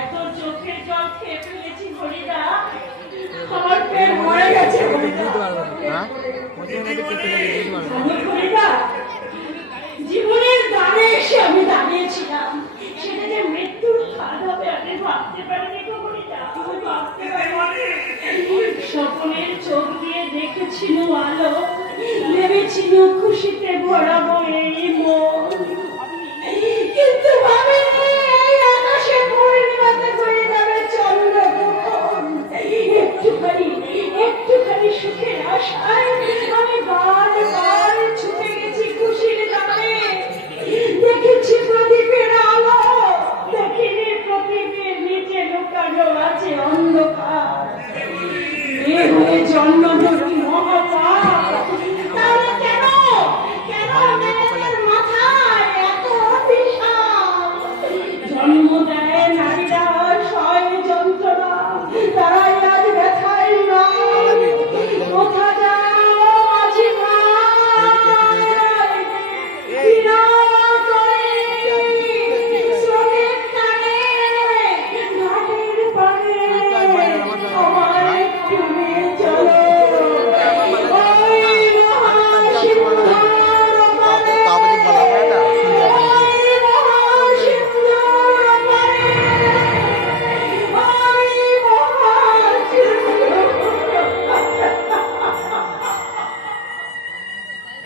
এত চোখের জল খেয়ে ফেলেছি হরিদা, আমার পেট মরে গেছে হরিদা। জীবনের দ্বারে এসে আমি দাঁড়িয়েছিলাম, সেটা যে মৃত্যুর ফাঁদ হবে আমি ভাবতে পারিনি গো হরিদা, আমি ভাবতে পারিনি। স্বপ্নের চোখ দিয়ে দেখেছিল আলো, ভেবেছিল খুশিতে ভরাবো এই মন, কিন্তু ভাবিনি এই আকাশে পূর্ণিমাতে হয়ে যাবে চন্দ্রগ্রহণ। একটুখানি সুখের আশায় আমি বারবার ছুটে গেছি খুশির দ্বারে। দেখেছি প্রদীপের আলো, দেখিনি প্রদীপের নিচে লুকানো আছে অন্ধকার। এ হয়ে জন্ম ধরি মহাপাপ, তাহলে কেন মাথায় এত অভিশাপ? জন্ম দেয় নারীরা সয় যন্ত্রণা, তারাই আজ ব্যথায় নাই। কোথা যায় মাঝি ভাই, কিনারা করে স্রোতের টানে ঘাটের পাড়ে আমায় একটু নিয়ে চলো ওই মহাসিন্ধুর পাড়ে, ওই মহাসিন্ধুর পাড়ে, ওই মহাসিন্ধুর।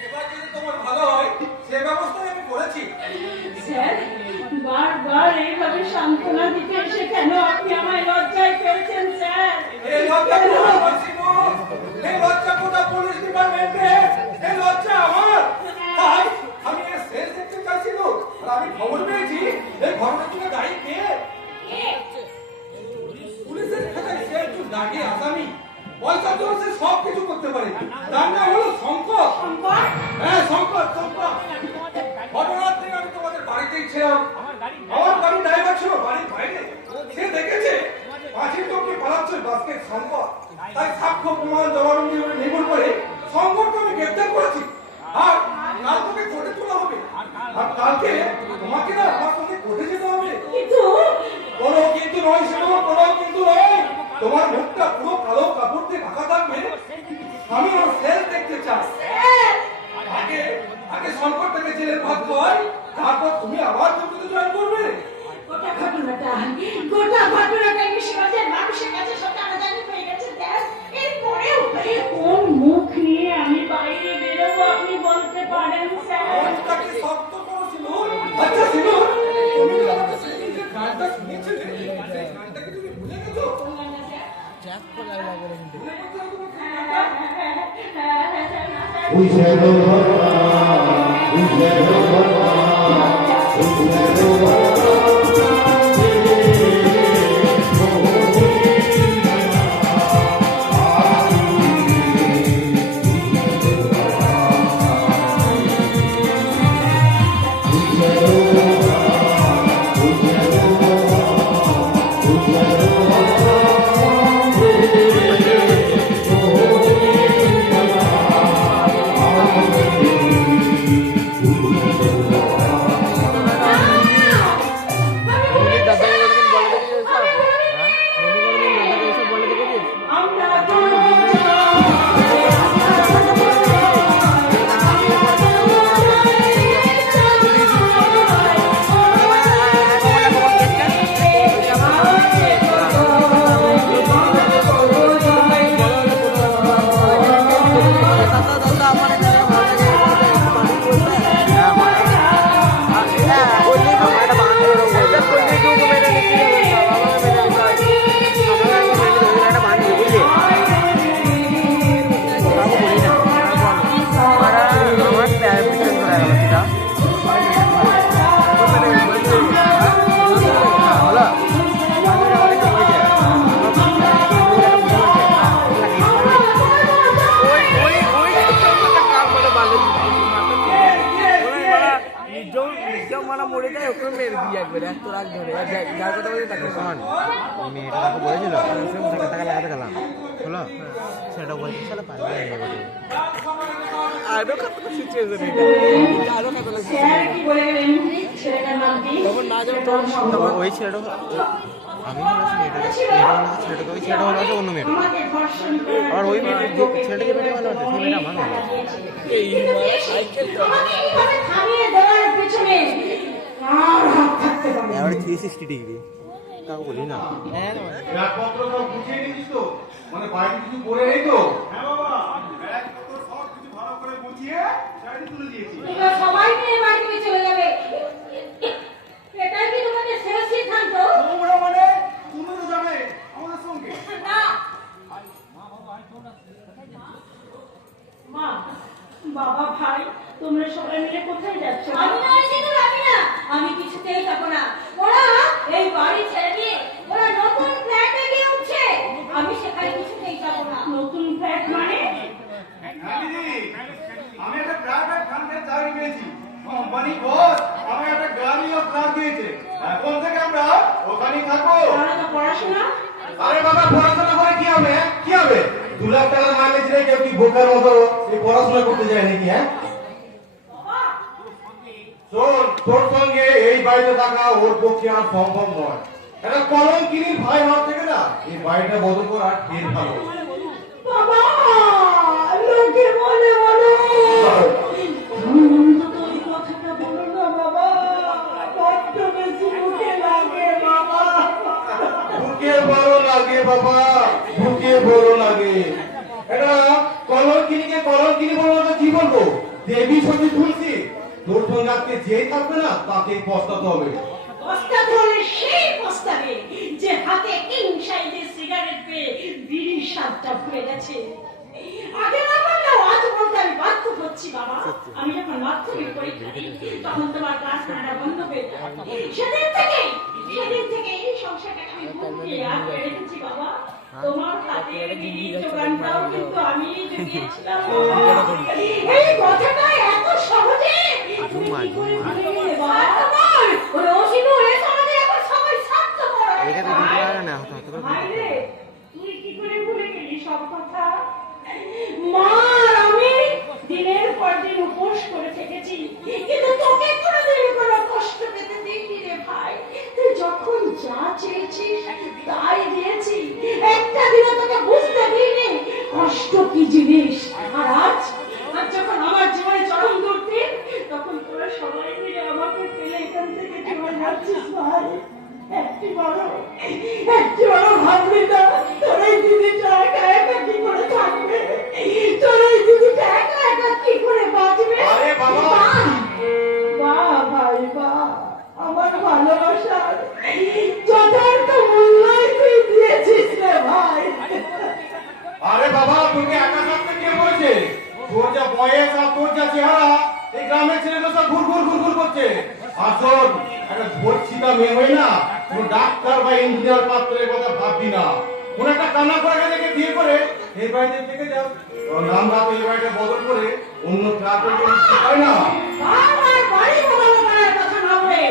এবার যদি তোমার ভালো হয় সে ব্যবস্থাই আমি করেছি। স্যার, বারবার এইভাবে সান্ত্বনা দিতে এসে কেন আপনি আমায় লজ্জায় ফেলছেন স্যার? এই লজ্জা কোথায় পাচ্ছি গো? এই লজ্জা কোথায় পুলিশ ডিপার্টমেন্টে? এই লজ্জা আমার। তাই আমি এর শেষ দেখতে চাইছিল, আর আমি খবর পেয়েছি এই ঘটনার জন্য দায়ী কে? পুলিশের খাতায় সে একটু দাগি আসামি, পয়সা দিয়ে সে সব কিছু করতে পারে। তার নাম হলো শঙ্কর। হ্যাঁ শঙ্কর। ঘটনার দিন আমি তোমাদের বাড়িতেই ছিলাম, আমার গাড়ি ড্রাইভার ছিল বাড়ির বাইরে। সে দেখেছে পাঁচিল টপকে পালাচ্ছে বাসকে শঙ্কর। তাই সাক্ষ্য প্রমাণ জবানবন্দি নির্ভর করে শঙ্করকে আমি গ্রেপ্তার করেছি। আর কাল তোকে কোর্টে তোলা হবে, আর কালকে তোমাকে না আমার সঙ্গে কোর্টে যেতে হবে। কোনো কিন্তু নয় শোনো, কোনো কিন্তু নয়। তোমার মুখটা পুরো কালো কাপড় দিয়ে ঢাকা থাকবে। আমি আমার সেল দেখতে চাই। আগে শঙ্করটাকে জেলের ভাত হয়, তারপর তুমি আবার যোগ্যতা জয়েন করবে। গোটা ঘটনাটা কি সমাজের মানুষের কাছে সব জানাজানি হয়ে গেছে স্যার? এরপরেও কোন মুখ নিয়ে আমি বাইরে বেরোবো আপনি বলতে পারেন স্যার? মনটাকে শক্ত করো সিনুর। আচ্ছা সিনুর, তুমি যে আমাকে সেদিন যে গানটা শুনিয়েছিলে, সেই গানটাকে তুমি ভুলে গেছো? ভুলে গেছো আরো কত সিচুয়েশন এটা আরো কত স্যার কি বলে গেলেন ছেলেটার নাম কি? তখন না জানো তখন ওই ছেলেটা আমি ছেলেটাকে ওই ছেলেটা ভালো আছে অন্য মেয়েটা আমাকে ধর্ষণ করার আর ওই মেয়েটা ছেলেটাকে মেয়েটা ভালো আছে সেই মেয়েটা আমার ভালো আছে এই আমাকে এইভাবে থামিয়ে দেওয়ার পেছনে আর হাত থাকতে পারে না। এবারে 360 ডিগ্রি তাও বলি না ব্যাগপত্র সব গুছিয়ে নিয়েছিস তো? মানে বাড়িতে কিছু পড়ে নেই তো? হ্যাঁ বাবা, ব্যাগপত্র সব কিছু ভালো করে গুছিয়ে সাইডে তুলে দিয়েছি। তোমরা সবাই নিয়ে বাড়ি থেকে চলে যাবে, এটাই কি তোমাদের শেষ সিদ্ধান্ত? তোমরা মানে তুমি তো যাবে আমাদের সঙ্গে। না মা, বাবা, ভাই, তোমরা সবাই মিলে কোথায় যাচ্ছ? আমি না সেটা যাবি না, আমি কিছুতেই যাব না। ওরা এই বাড়ি ছেড়ে দিয়ে ওরা নতুন ফ্ল্যাটে গিয়ে উঠছে, আমি সেখানে কিছুতেই যাব না। নতুন ফ্ল্যাট মানে? হ্যাঁ দিদি, আমি একটা প্রাইভেট ফান্ডের চাকরি পেয়েছি। কোম্পানি বস আমি একটা গাড়ি ও ফ্ল্যাট দিয়েছে। এখন থেকে আমরা ওখানেই থাকবো। তাহলে তো পড়াশোনা? আরে বাবা, পড়াশোনা করে কি হবে? কি হবে? 2 লাখ টাকা মাইনে ছেড়ে কেউ কি বোকার মতো এই পড়াশোনা করতে যায় নাকি? হ্যাঁ, বাবা, শোন, তোর সঙ্গে এই বাড়িতে থাকা ওর পক্ষে আর সম্ভব নয়। একটা কলম কিনি ভাই ভাব থেকে না এই বাড়িটা বদল করা ঢের ভালো। বাবা, লোকে বলে বলো, তুমি অন্তত ওই কথাটা বলো না বাবা, বড্ড বেশি মুখে লাগে বাবা। বুকে বড় লাগে বাবা, বুকে বড় লাগে। এটা কলম কিনি বলবো তো কি বলবো? দেবী সতী তুলসী, তোর সঙ্গে আজকে যে থাকবে না তাকে পস্তাতে হবে। পস্তাতে হলে সেই পস্তাবে যে হাতে কিং সাইজের সিগারেট পেয়ে বিড়ির স্বাদটা ভুলে গেছে। আগে না বললেও আজ বলতে আমি বাধ্য হচ্ছি বাবা। আমি যখন মাধ্যমিক পরীক্ষা দিই তখন তোমার ক্লাস নেওয়া বন্ধ হয়ে যায়। সেদিন থেকে এই সংসারটাকে আমি বুকে আটকে রেখেছি বাবা। তোমার হাতে বিড়ির দোকানটাও কিন্তু আমি জুগিয়েছিলাম বাবা। এই কথাটা এত সহজে তুমি কি করে ভুলে গেলে বাবা? ওরে অসিনু, এ সমাজে এখন সবাই স্বার্থপর। এটা তো দিতে পারে না হঠাৎ করে ভাই রে, তুই কি করে ভুলে গেলি সব কথা? মা আর আমি দিনের পর দিন উপোস করে থেকেছি, কিন্তু তোকে কোনোদিন কোনো কষ্ট পেতে দিইনি রে ভাই। তুই যখন যা চেয়েছিস তাই দিয়েছি, একটা দিনে তোকে বুঝতে দিইনি কষ্ট কি জিনিস। আর আজ যখন আমার জীবনে চরম দুর্দিন, তখন তোরা সবাই মিলে আমাকে ফেলে এখান থেকে চলে যাচ্ছিস ভাই। একটি বড় ভাবলি না তোর এই দিদিটা একা একা কি করে থাকবে, তোর এই দিদিটা একা একা কি করে বাঁচবে? আরে বাবা! বাহ ভাই বাহ, আমার ভালোবাসার যথার্থ মূল্যই তুই দিয়েছিস রে ভাই। আরে বাবা, তোকে একা থাকতে কে বলেছে? তোর যা বয়স আর তোর যা চেহারা, এই গ্রামের ছেলেগুলো সব ঘুর করছে। আসল একটা ধর্ষিতা মেয়ে হয় না, কোন ডাক্তার বা ইঞ্জিনিয়ার পাত্রের কথা ভাববি না। কোন একটা কান্না করে গেলে বিয়ে করে এই বাড়িতে থেকে যাও, নাম রাত এই বাড়িটা বদল করে অন্য ফ্ল্যাটের জন্য হয় না। আমার বাড়ি বদল করার কথা না বলে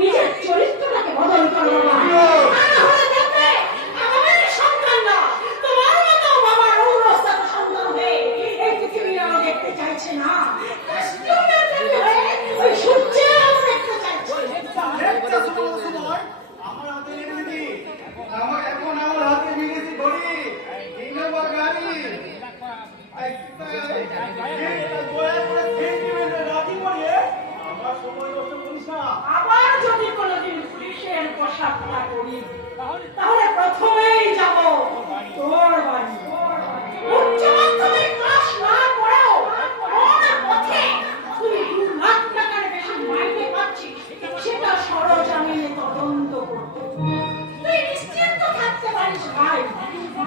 নিজের চরিত্রটাকে বদল করো বাবা। তা না হলে দেখবে আমাদের সন্তান না তোমার মতো বাবার অবস্থা সন্তান হয়ে এই পৃথিবীর আলো দেখতে চাইছে না। স্টুডেন্ট হয়ে ওই সূর্যের আলো দেখতে চাইছে। একটা সময় আমার হাতে এনে দিদি, আমার হাতে বিদেশি ঘড়ি, ইনোভা গাড়ি, আমার সময় নষ্ট করিস না। আবার যদি কোনোদিন পুলিশের পোশাকটা করি তাহলে প্রথমেই যাব তোর বাড়ি। উচ্চ মাধ্যমিক পাস না করেও কোন পথে তুই 2 লাখ টাকার বেশি মাইনে পাচ্ছিস সেটা সরজমিনে তদন্ত করতে। তুই নিশ্চিন্ত থাকতে পারিস ভাই,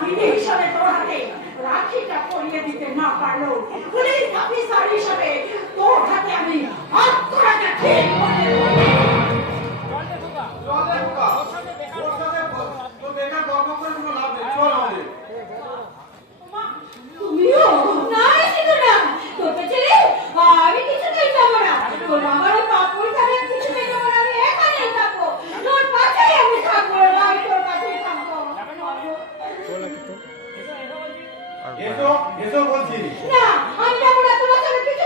দিদি হিসাবে তোর হাতে রাখিটা পরিয়ে দিতে না পারলেও পুলিশ অফিসার হিসাবে তোর হাতে আমি হাত করাটা ঠিক করে দেবো। চল রে বাবা, ওর সাথে তো বেকার গল্প করে কোনো লাভ নেই। চল আমাদের। মা, তুমিও নাই কিন্তু না তোকে ছেড়ে আমি কিছুতেই যাবো না। তোর বাবারও পাপড় খাবে, কিছুতেই যাবো না। আমি এখানেই থাকবো, তোর কাছেই আমি থাকবো, আমি তোর কাছেই থাকবো। এসো এসো বলছি। না, আমি যাবো না, তোমার সাথে কিছু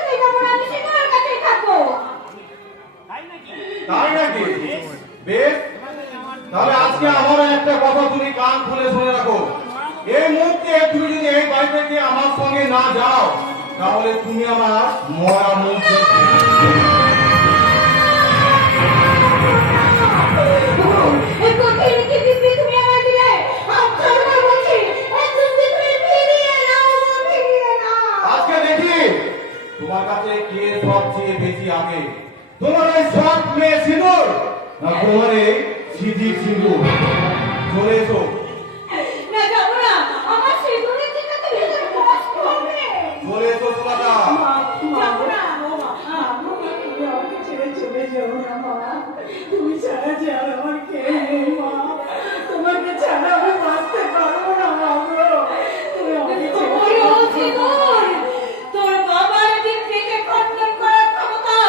আজকে আমার একটা কথা তুমি কান খুলে শুনে রাখো। এই মুহূর্তে তুমি যদি এই বাড়ি থেকে আমার সঙ্গে না যাও, তাহলে তুমি আমার মরা মুখ দেখবে। আজকে দেখি তোমার কাছে কে সবচেয়ে বেশি আগে, তোমার এই সব মেয়ে সিঁদুর না তোমার এই সিঁথি সিঁদুর। চলে এসো। চলে এসো সোনাদা। তুমি ছাড়া যে আর আমার কে নেই মা, তোমাকে ছাড়া আমি বাঁচতে পারবো না মা গো। তুমি আমাকে তোর বাবার দিক থেকে খণ্ডন করার ক্ষমতা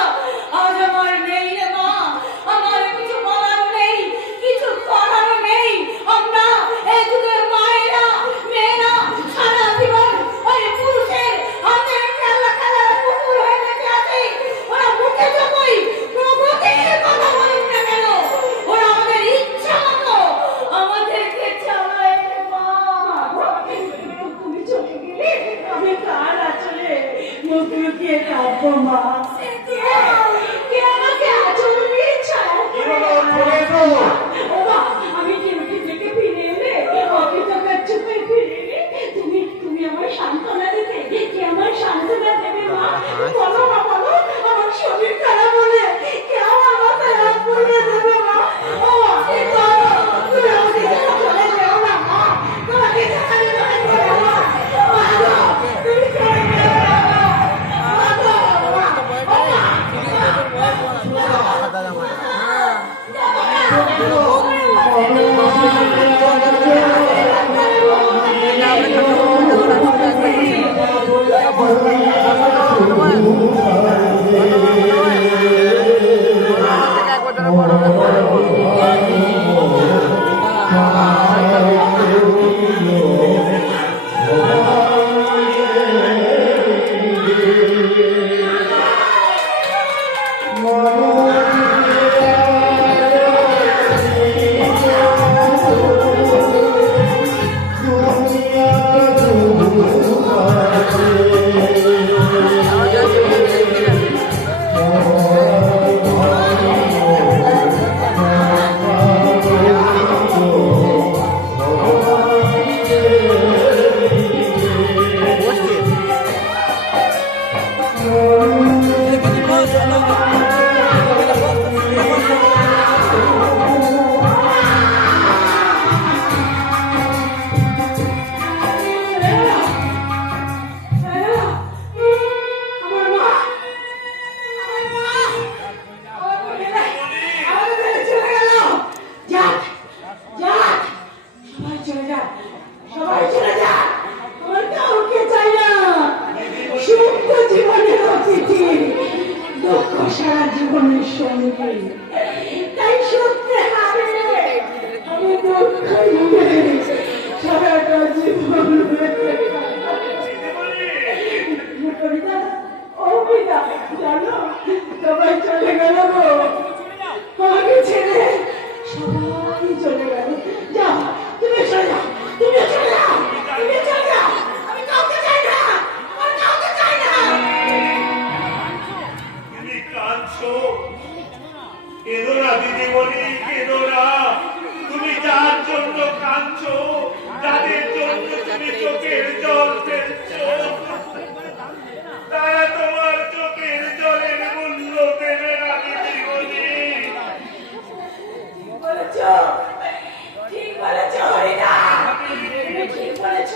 আজ আমার নেই রে মা। আমার কিছু বলারও নেই, কিছু করারও নেই। আমরা এই যুগের মায়েরা মেয়েরা সারা জীবন ওই পুরুষের হাতের খেলা খেলার পুতুল হয়ে বেঁচে আছি। ওরা মুখে যতই প্রগতির কথা বলুক না কেন, ওরা আমাদের ইচ্ছা মতো আমাদেরকে চালায় রে মা। তুমি চলে গেলে আমি কার আঁচলে মুখ লুকিয়ে কাঁদবো মা। কে আমাকে আঁচল দিয়ে ছাড়া করে চলে এসো। ও মা, আমি ডিউটি থেকে ফিরে এলে অকৃতজ্ঞতার চোখে ফিরে এলে তুমি আমার সান্ত্বনা দেবে, কে আমার সান্ত্বনা দেবে মা? বলো মা, বলো। আমার শরীর খারাপ হলে কে আমার মাথায় হাত বুলিয়ে দেবে মা? ও কি করো? তুমি আমাকে ছেড়ে চলে যেও না মা। তোমাকে ছেড়ে চলে যেও না মা গো, তুমি চলে যেও না মা গো, মা, ও মা, সারা জীবনের সঙ্গী তাই সত্যি হারে আমি দুঃখ নিয়ে সারাটা জীবন জানো সবাই চলে গেল গো, আমাকে ছেড়ে সবাই চলে গেল। যাও তুমি চলে যাও, তুমি চলে যাও, তুমি চলে যাও। আমি কাউকে চাই না, আমার কাউকে চাই না। তুমি কাঁদছো, কেঁদো না দিদিমণি, কেঁদো না। তুমি যার জন্য কাঁদছো, যাদের জন্য তুমি চোখের জল ফেলছো, তারা তোমার চোখের জলের মূল্য দেবে না দিদিমণি। ঠিক বলেছ, ঠিক বলেছ হরিদা, তুমি ঠিক বলেছ।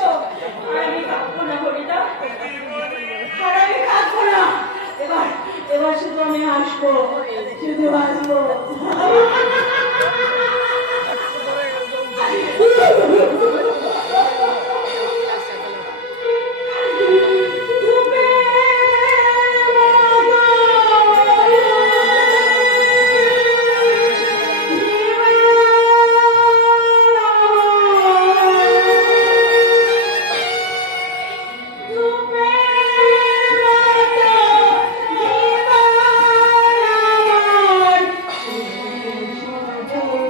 আর আমি কাঁদবো না হরিদা, আর আমি কাঁদবো না। এবার শুধু আমি হাসবো, শুধু হাসবো। Oh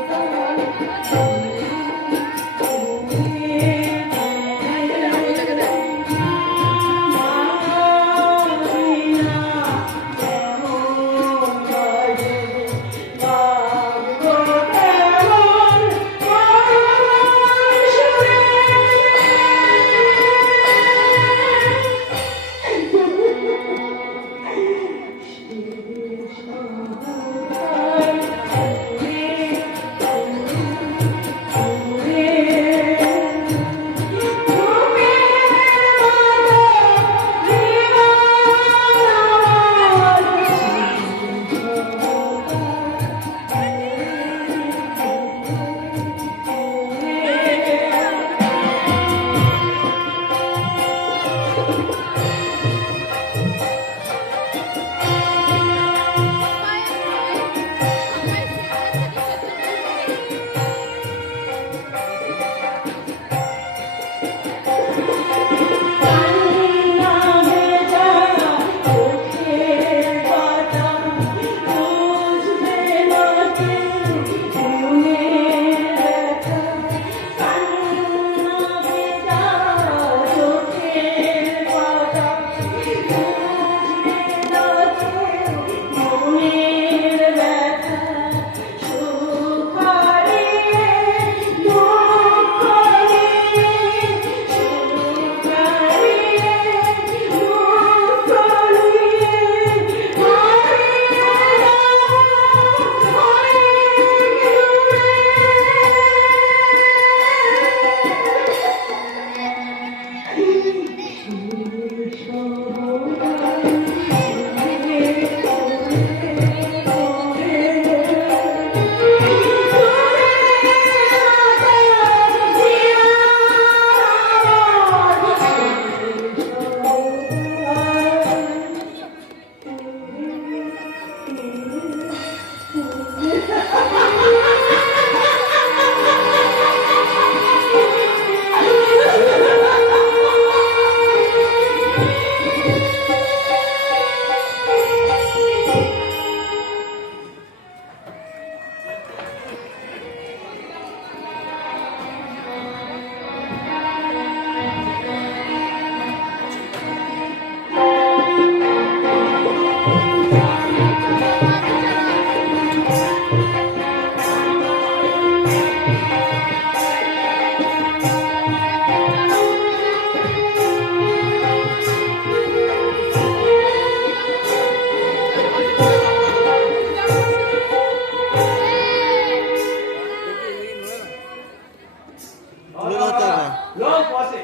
তুলে ধরতে হবে, লোক বসে।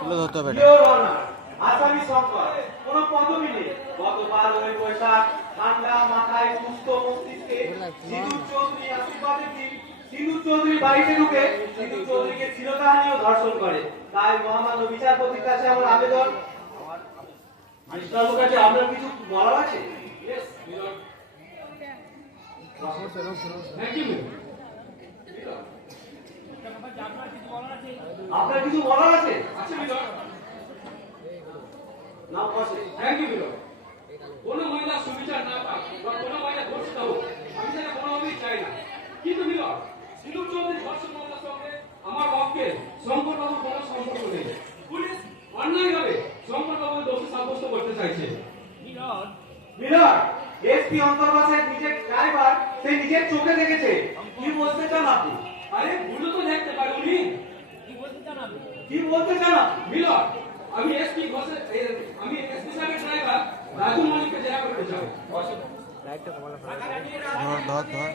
তুলে ধরতে হবে এটা। Your Honor, আসামি শঙ্কর, কোনো পদবি নেই। গত 12 বৈশাখ ঠান্ডা মাথায় সুস্থ মস্তিষ্কে সিধু চৌধুরী আশীর্বাদের দিন সিধু চৌধুরী বাড়িতে ঢুকে সিধু চৌধুরীকে চিরকাহানি ও ধর্ষণ করে। তাই মহামান্য বিচারপতির কাছে আমার আবেদন, মিস্টার কাছে আপনার কিছু বলার আছে? Yes, my lord. Thank you, my lord. আপনার কিছু বলার আছে? আচ্ছা, my lord. না বসে। Thank you, my lord. কোনো মহিলা সুবিচার না পায় বা কোনো মহিলা ধর্ষিত হোক, আমি সেটা কোনোভাবেই চাই না। কিন্তু my lord, সিধু চৌধুরী ধর্ষণ মামলার সঙ্গে আমার পক্ষে শঙ্করবাবুর কোনো সম্পর্ক নেই। পুলিশ অন্যায়ভাবে শঙ্করবাবুর দোষী সাব্যস্ত করতে চাইছে। মিলর, এসপি অন্তর্বাসের নিজের ড্রাইভার সে নিজের চোখে দেখেছে। কি বলতে চান আপনি? আরে ভুলও তো দেখতে পারে উনি। কি বলতে চান আপনি? মিলর, আমি এসপি সাহেবের ড্রাইভার রাজু মল্লিককে জেরা করতে চাই। ধর ধর ধর।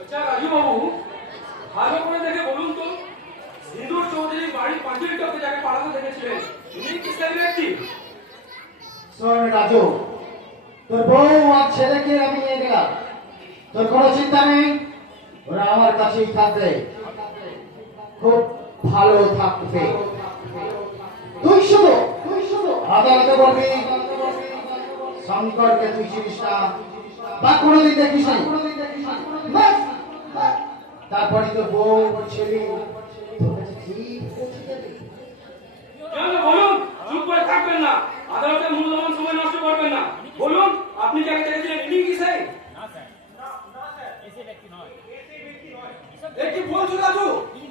আচ্ছা রাজু বাবু, ভালো করে দেখে বলুন তো, সিঁদুর চৌধুরী বাড়ির পাঁচিলটাকে যাকে পালাতে দেখেছিলেন, উনি কি সেই ব্যক্তি? শোন রাজু, তোর বউ আর ছেলেকে আমি নিয়ে গেলাম, তোর কোনো চিন্তা নেই, ওরা আমার কাছেই থাকবে, খুব ভালো থাকবে। তুই শুধু আদালতে বলবি শঙ্করকে তুই চিনিস না বা কোনোদিন দেখিস না, তারপরে তোর বউ ছেলে তোর কাছে ঠিক পৌঁছে যাবে। কেন বলুন, চুপ করে থাকবেন না, আদালতের মূল্যবান সময় নষ্ট করবেন না। বলুন, আপনি যাকে দেখেছিলেন ইনি কি সেই? কি বলছো রাজু?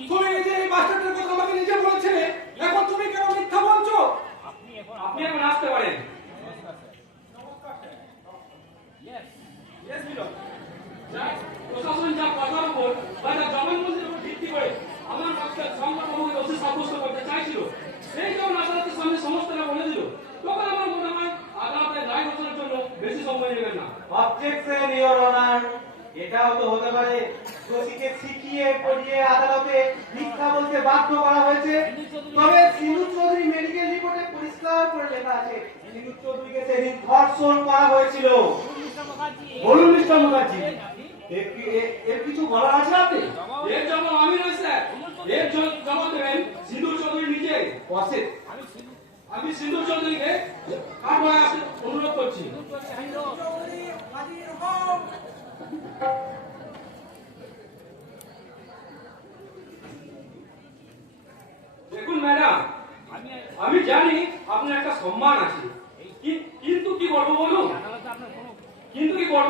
তুমি এই যে এই বাচ্চাটার কথা আমাকে নিজে বলেছিলে, এখন তুমি কেন মিথ্যা বলছো? আপনি এখন আসতে পারেন। Yes, my lord. প্রশাসন যা কথার উপর বা যা জবানবন্দির উপর ভিত্তি করে আমার পক্ষে শঙ্করবাবুকে দোষী সাব্যস্ত করতে চাইছিল, সেই যখন আদালতের সামনে সমস্তটা বলে দিল, তখন আমার মনে হয় আদালতের রায় ঘোষণার জন্য বেশি সময় নেবেন না। অবজেকশন ইওর অনার, এটাও তো হতে পারে দোষীকে শিখিয়ে পড়িয়ে আদালতে মিথ্যা বলতে বাধ্য করা হয়েছে। তবে সিধু চৌধুরী মেডিকেল রিপোর্টে পরিষ্কার করে লেখা আছে সিধু চৌধুরীকে সেদিন ধর্ষণ করা হয়েছিল। বলুন মিস্টার মুখার্জি, এর কিছু বলার আছে আপনি? এর জবাব আমি নই স্যার, এর জবাব দেবেন সিধু চৌধুরী নিজে। বসে। আমি সিধু চৌধুরীকে কাঠগড়ায় আসতে অনুরোধ করছি। দেখুন ম্যাডাম, আমি জানি আপনার একটা সম্মান আছে, কিন্তু কি করবো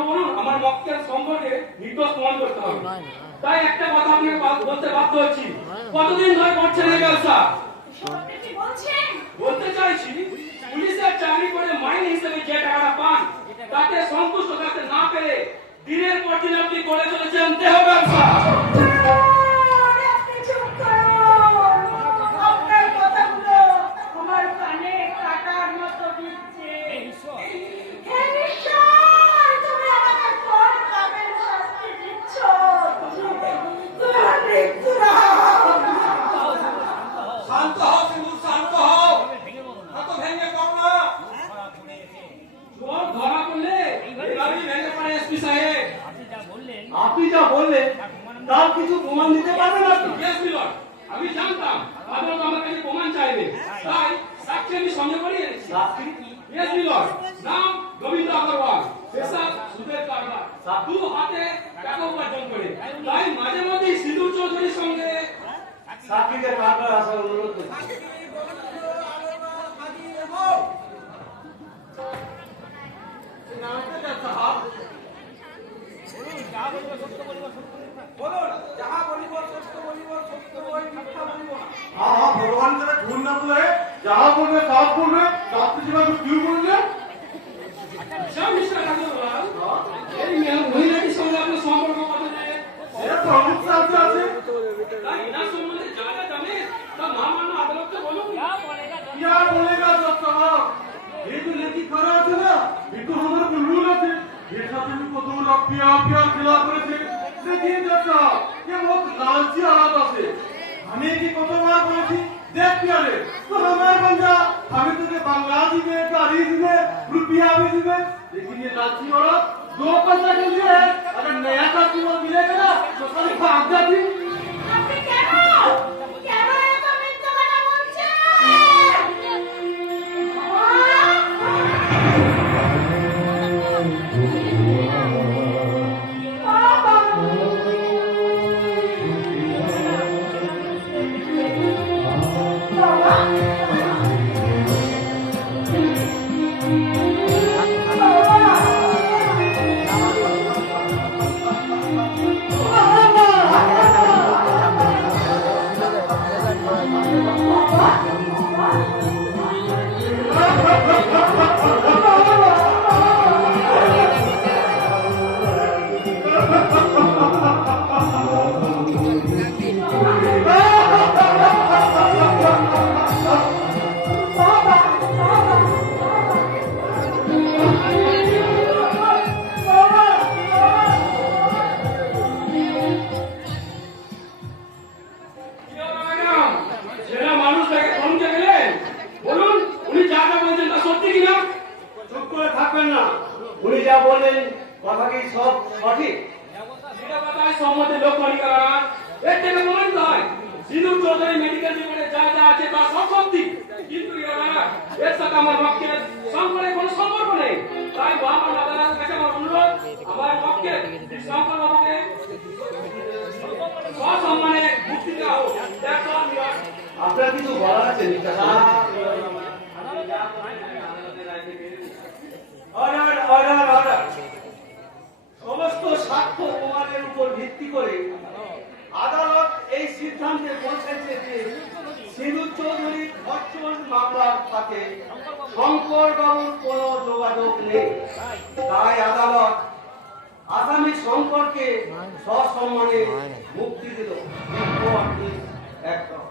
বলুন, আমার মক্কেল সম্পর্কে নির্দোষ প্রমাণ করতে হবে। তাই একটা কথা আপনাকে বলতে বাধ্য হচ্ছি, কতদিন ধরে করছেন এই ব্যবসা? সত্যি কি বলছেন? বলতে চাইছি, পুলিশের চাকরি করে মাইনে হিসেবে যে টাকাটা পান, তাতে সন্তুষ্ট থাকতে না পেরে দিনের পর দিন আপনি করে চলেছেন দেহ ব্যবসা। আপনি চুপ করুন। আপনার কথাগুলো আমার কানে কাটার মতো দিচ্ছে। হে ঈশ্বর, তুমি আমাকে কোন পাপের শাস্তি দিচ্ছ? তোমার মৃত্যু দাও। শান্ত হও সিন্ধু, শান্ত হও, এত ভেঙে পড়ো না। চোর ধরা পড়লে এইভাবেই ভেঙে পড়ে এসপি সাহেব। আপনি যা বললেন তার কিছু প্রমাণ দিতে পারবেন আপনি? Yes, my lord, আমি জানতাম আদালত আমার কাছে প্রমাণ চাইবে, তাই সাক্ষী আমি সঙ্গে করে এনেছি। Yes, my lord, নাম গোবিন্দ আগরওয়াল, পেশা সুদের কারবার, দু হাতে টাকা উপার্জন করে, তাই মাঝে মাঝে সিধু চৌধুরীর সঙ্গে সাক্ষীদের কাঠগড়ায় আসার অনুরোধ করছি। हाँ भगवान तेरा झूठ ना बोले, जहाँ बोले साफ बोले, साफ किसी का क्यों बोलेंगे? মিস্টার আগরওয়াল, देखा तुम को दो पिया पिया खिला করেছে দেখিয়ে যাচ্ছা কে বহুত লালচি আলাদা আছে আমি কি কতবার বলেছি দেখ পিয়ারে তো আমার বন্ধা আমি তোকে বাংলা দিবে গাড়ি দিবে रुपया भी दिবে लेकिन ये लालची औरत 2 पैसा के लिए अगर नया कस्टमर मिलेगा ना तो सारी भाग जाती আপনি কেন কেন এত মিথ্যা কথা বলছেন? সেরা মানুষটাকে থমকে গেলেন বলুন উনি যা যা বলছেন তা সত্যি কিনা চুপ করে থাকবেন না উনি যা বললেন কথা কি সব সঠিক সেটা কথায় সম্মতি লোক মালিকা এর থেকে প্রমাণিত হয় সিঁদুর চৌধুরী মেডিকেল রিপোর্টে যা যা আছে তা সব সত্যি কিন্তু এর সাথে আমার পক্ষে শঙ্করের কোনো সম্পর্ক নেই তাই মহামান আদালতের কাছে আমার অনুরোধ আমার পক্ষে শঙ্কর বাবুকে সসম্মানে মুক্তি দেওয়া হোক আপনার কিছু বলার আছে অর্ডার অর্ডার অর্ডার সমস্ত সাক্ষ্য প্রমাণের উপর ভিত্তি করে আদালত এই সিদ্ধান্তে পৌঁছেছে যে সিঁদুর চৌধুরীর ধর্ষণ মামলার সাথে শঙ্কর বাবুর কোনো যোগাযোগ নেই তাই আদালত আসামি শঙ্করকে সসম্মানে মুক্তি দিল একদম